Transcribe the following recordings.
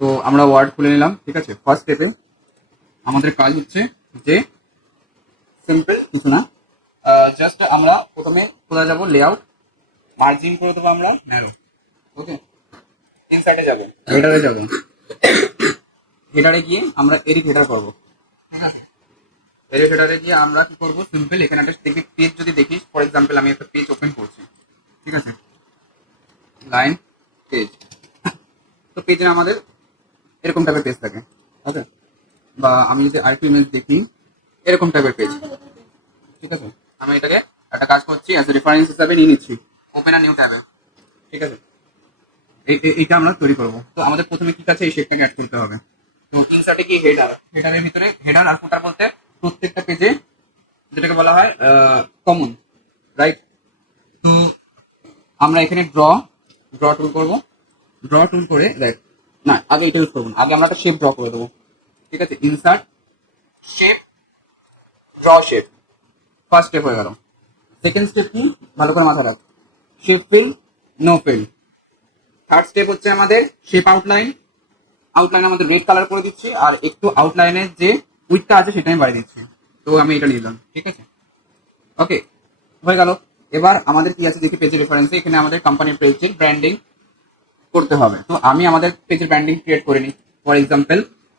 তো আমরা ওয়ার্ড খুলে নিলাম, ঠিক আছে। ফার্স্ট স্টেপে আমাদের কাজ হচ্ছে যে সিম্পল কিছু না, জাস্ট আমরা প্রথমে কোথায় যাবো, লেআউট, মার্জিন করে দেবো আমরা ন্যারো। ওকে, ইনসার্টে যাবো, হেডারে যাবো, হেডারে গিয়ে আমরা এডিট হেডার করবো, ঠিক আছে। এডিট হেডারে গিয়ে আমরা কি করবো, সিম্পল এখানে একটা পেজ যদি দেখিস, ফর এক্সাম্পল আমি একটা পেজ ওপেন করছি, ঠিক আছে, লাইন পেজ। তো পেজে আমাদের এরকম টাইপের পেজ থাকে, ওকে। বা আমি যদি আরেকটু ইমেজ দেখি, এরকম টাইপের পেজ, ঠিক আছে। আমি এটাকে একটা কাজ করছি, অ্যাজ এ রেফারেন্স হিসাবে নিয়ে নিচ্ছি, ওপেন আর নিউ ট্যাবে, ঠিক আছে। এইটা আমরা তৈরি করবো। তো আমাদের প্রথমে কি কাছে এই শেপটাকে অ্যাড করতে হবে। তো ইনসার্টে কি হেডার, হেডারের ভিতরে হেডার আর ফুটার বলতে প্রত্যেকটা পেজে যেটাকে বলা হয় কমন, রাইট। তো আমরা এখানে ড্র টুল করবো, ড্র টুল করে দেখ, না আগে এটা ইউজ করবো না, আগে আমরা একটা শেপ ড্র করে দেবো, ঠিক আছে। Insert, shape, draw shape, first step হয়ে গেল। সেকেন্ড স্টেপ কি, ভালো করে মাথায় রাখ, shape fill, no fill. Third step হচ্ছে আমাদের শেপ আউটলাইন, আউটলাইন আমাদের রেড কালার করে দিচ্ছি, আর একটু আউটলাইনের যে উইথটা আছে সেটা আমি বাড়িয়ে দিচ্ছি। তো আমি এটা নিলাম, ঠিক আছে, ওকে, হয়ে গেল। এবার আমাদের কি আছে দেখি, পেজের রেফারেন্সে এখানে আমাদের কোম্পানির পেজের ব্র্যান্ডিং করতে হবে। তো আমি আমাদের পেজের ব্র্যান্ডিং ক্রিয়েট করে নিই। ফর এক্সাম্পল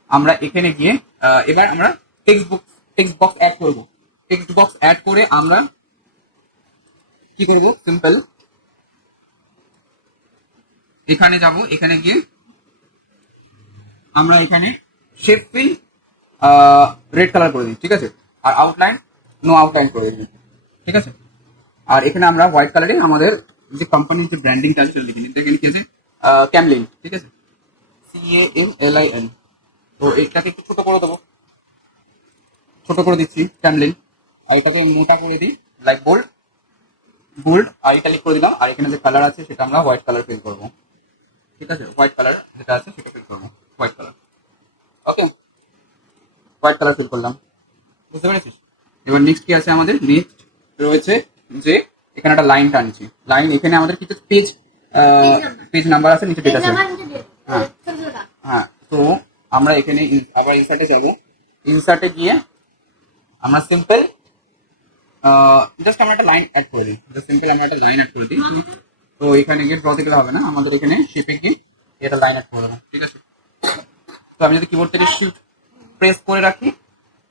আমরা এখানে গিয়ে এবার আমরা টেক্সট বক্স অ্যাড করবো। টেক্সট বক্স অ্যাড করে আমরা কি করবো, সিম্পল এখানে যাব, এখানে গিয়ে আমরা এখানে শেপ ফিল রেড কালার করে দিই, ঠিক আছে। আর আউটলাইন নো আউটলাইন করে দিই, ঠিক আছে। আর এখানে আমরা হোয়াইট কালারে আমাদের যে কোম্পানির যে ব্র্যান্ডিংটা আছে সেটা লিখে নিই। এখানে কি আছে, ক্যামলিন, ঠিক আছে, CAMLIN। তো এটাকে একটু ছোট করে দেবো, ছোট করে দিচ্ছি ক্যামলিন। আর এটাকে মোটা করে দিই, লাইক বোল্ড, বোল্ড, আর ইটালিক করে দিলাম। আর এখানে যে কালার আছে সেটা আমরা হোয়াইট কালার ফিল করবো, ঠিক আছে। হোয়াইট কালার যেটা আছে সেটা ফিল করবো, হোয়াইট কালার, ওকে। হোয়াইট কালার ফিল করলাম, বুঝতে পেরেছিস। এবার নেক্সট কি আছে আমাদের, নেক্সট রয়েছে যে এখানে একটা লাইন টানছি, লাইন এখানে আমাদের কিছু পেজ পেজ নাম্বার আছে, নিচে ডেট আছে, হ্যাঁ হ্যাঁ। তো আমরা এখানে আবার ইনসার্টে যাব, ইনসার্টে গিয়ে আমরা সিম্পল জাস্ট আমরা একটা লাইন অ্যাড করে দিই, জাস্ট সিম্পল আমরা একটা লাইন অ্যাড করে দিই। তো এখানে গিয়ে ড্রতে গেলে হবে না, আমাদের এখানে শেপে গিয়ে এটা লাইন অ্যাড করে দেবো, ঠিক আছে। তো আমি যদি কিবোর্ড থেকে শিফট প্রেস করে রাখি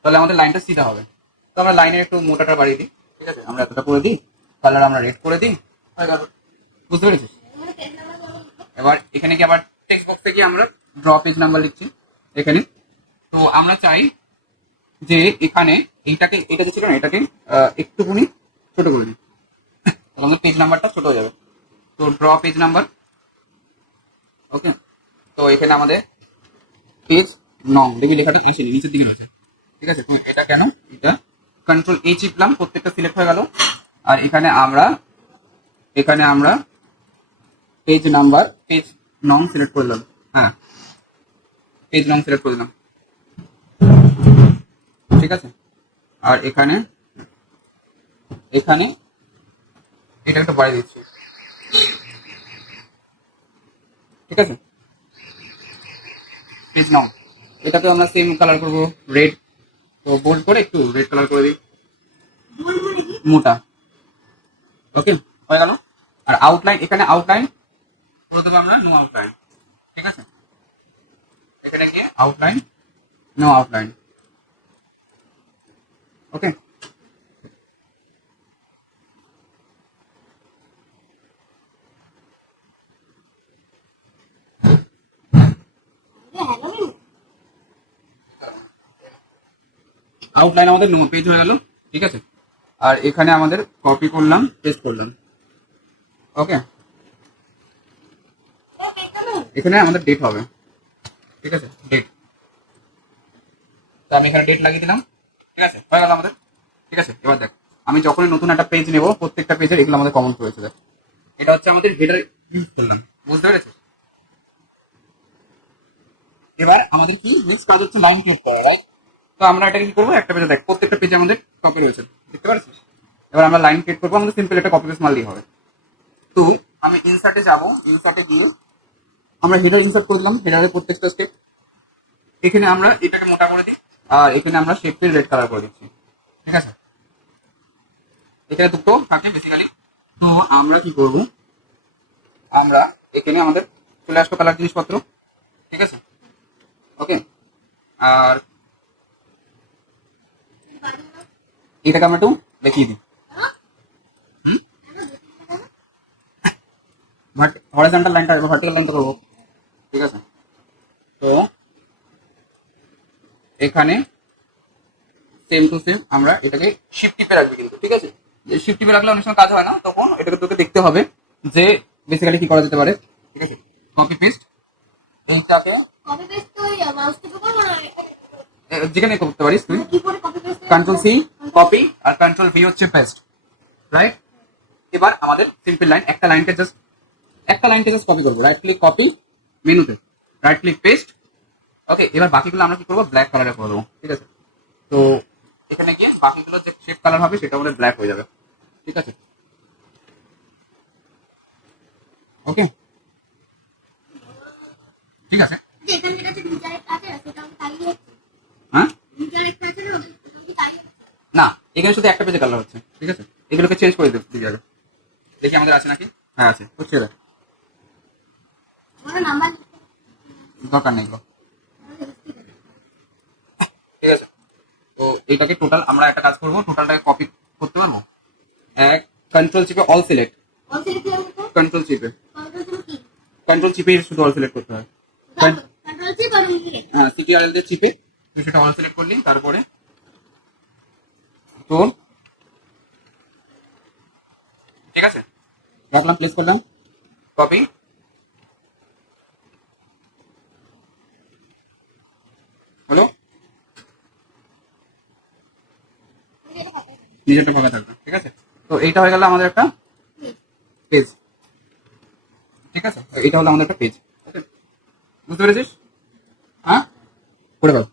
তাহলে আমাদের লাইনটা সিধা হবে। তো আমরা লাইনের একটু মোটাটা বাড়িয়ে দিই, ঠিক আছে, আমরা এতটা করে দিই, কালার আমরা রেড করে দিই, হয়ে গেল, বুঝতে পেরেছিস। এবার এখানে কি আবার টেক্সট বক্সে গিয়ে আমরা ড্র পেজ নাম্বার লিখছি এখানে। তো আমরা চাই যে এখানে এইটাকে, এটা যে ছিল না এটাকে একটুখানি ছোট করে দিই, তাহলে আমাদের পেজ নাম্বারটা ছোট হয়ে যাবে। তো ড্র পেজ নাম্বার, ওকে। তো এখানে আমাদের পেজ নং, দেখি লেখাটা আসেনি, নিচের দিকে আছে, ঠিক আছে। এটা কেন, এটা কন্ট্রোল A চিপলাম, প্রত্যেকটা সিলেক্ট হয়ে গেল। আর এখানে আমরা পেজ নাম্বার, পেজ নং সিলেক্ট করলাম, হ্যাঁ, পেজ নং সিলেক্ট করে দিলাম, ঠিক আছে। আর এখানে এখানে এটা একটু বাড়িয়ে দিচ্ছি, ঠিক আছে। পেজ নং এটাকে আমরা সেম কালার করবো, রেড। তো বোল্ড করে একটু রেড কালার করে দিই, মোটা, ওকে, হয়ে গেল। আর আউটলাইন, এখানে আউটলাইন করে দেবো আমরা নো আউটলাইন, ঠিক আছে। এখানে গিয়ে আউটলাইন নো আউটলাইন, ওকে। আউটলাইন আমাদের নো পেজ হয়ে গেল, ঠিক আছে। আর এখানে আমাদের কপি করলাম, পেস্ট করলাম, ওকে। এখানে আমাদের ডেট হবে, ঠিক আছে, ডেট। তো আমি এখানে ডেট লাগিয়ে দিলাম, ঠিক আছে, হয়ে গেল আমাদের, ঠিক আছে। এবার দেখ, আমি যখনই নতুন একটা পেজ নেবো প্রত্যেকটা পেজের এগুলো আমাদের কমন রয়েছে, দেখ এটা হচ্ছে আমাদের হেডার ইউজ করলাম, বুঝতে পেরেছিস। এবার আমাদের কি নেক্সট কাজ হচ্ছে লাইন ক্রিয়েট করা, রাইট। তো আমরা এটা কি করবো, একটা পেজে দেখ প্রত্যেকটা পেজে আমাদের কপি রয়েছে, দেখতে পাচ্ছিস। এবার আমরা লাইন ক্রিয়েট করবো, আমাদের সিম্পল একটা কপি পেস্ট মারলেই হবে। তো আমি ইনসার্টে যাব, ইনসার্টে গিয়ে আমরা হেডার ইনসার্ট করে দিলাম, হেডারের প্রত্যেকটা স্টেপ। এখানে আমরা এটাকে মোটা করে দিই, আর এখানে আমরা শেপটি রেড কালার করে দিচ্ছি, ঠিক আছে। এখানে দুটো থাকে বেসিক্যালি। তো আমরা কি করব, আমরা এখানে আমাদের চলে আসলো কালার জিনিসপত্র, ঠিক আছে। ওকে, আর এটাকে আমরা একটু দেখিয়ে দিই। হরিজন্টাল লাইনটা ভার্টিক্যাল লাইনটা করবো, ঠিক আছে। তো এখানে সেম টু সেম আমরা এটাকে শিফট টিপে রাখবি কিন্তু, ঠিক আছে। শিফট টিপে রাখলে অনেক সময় কাজ হয় না, তখন এটাকে তোকে দেখতে হবে যে বেসিক্যালি কি করা যেতে পারে, ঠিক আছে। কপি পেস্ট এইটাকে কপি পেস্ট তো মাউস টিপে করব না? যেখানে করতে পারিস তুই। কি করে copy paste? Control C copy আর কন্ট্রোল ভি হচ্ছে পেস্ট, রাইট। এবার আমাদের সিম্পল লাইন, একটা লাইনকে জাস্ট কপি করবো, রাইট ক্লিক কপি, মেনুতে রাইট ক্লিক পেস্ট। ওকে, এবার বাকিগুলো আমরা কি করবো, ব্ল্যাক কালারে করবো, ঠিক আছে। তো এখানে গিয়ে বাকিগুলো যে শেপ কালার হবে সেটা আমাদের ব্ল্যাক হয়ে যাবে, ঠিক আছে। ওকে, ঠিক আছে। যে এখানে যেটা রিজাইট আছে সেটা আমি তাই হচ্ছে। হ্যাঁ, রিজাইট আছে না, ওটা কি তাই হচ্ছে? না, এখানে শুধু একটা পেজে কালার হচ্ছে, ঠিক আছে। এগুলোকে চেঞ্জ করে দিতে যাবে, দেখি আমাদের আছে নাকি। হ্যাঁ আছে, হচ্ছে রে, আমার নাম্বার দরকার নেই এগুলো, ঠিক আছে। তো এটাকে টোটাল আমরা একটা কাজ করবো, টোটালটাকে কপি করতে পারবো। এক, কন্ট্রোল চিপে অল সিলেক্ট, অল সিলেক্ট করব তো? কন্ট্রোল চিপে, কন্ট্রোল চিপ কি? কন্ট্রোল চিপে শুধু অল সিলেক্ট করতে হয়। কন্ট্রোল চিপ আর সিলেক্ট। হ্যাঁ, সিটিআরএল দিয়ে চিপে তুই সেটা অল সিলেক্ট করলি, তারপরে তোর, ঠিক আছে, রাখলাম, প্লেস করলাম, কপি, হলো, নিজেরটা ফাঁকা থাকবে, ঠিক আছে। তো এইটা হয়ে গেল আমাদের একটা পেজ, ঠিক আছে। এটা হলো আমাদের একটা পেজ, বুঝতে পেরেছিস? হ্যাঁ, করে দাও।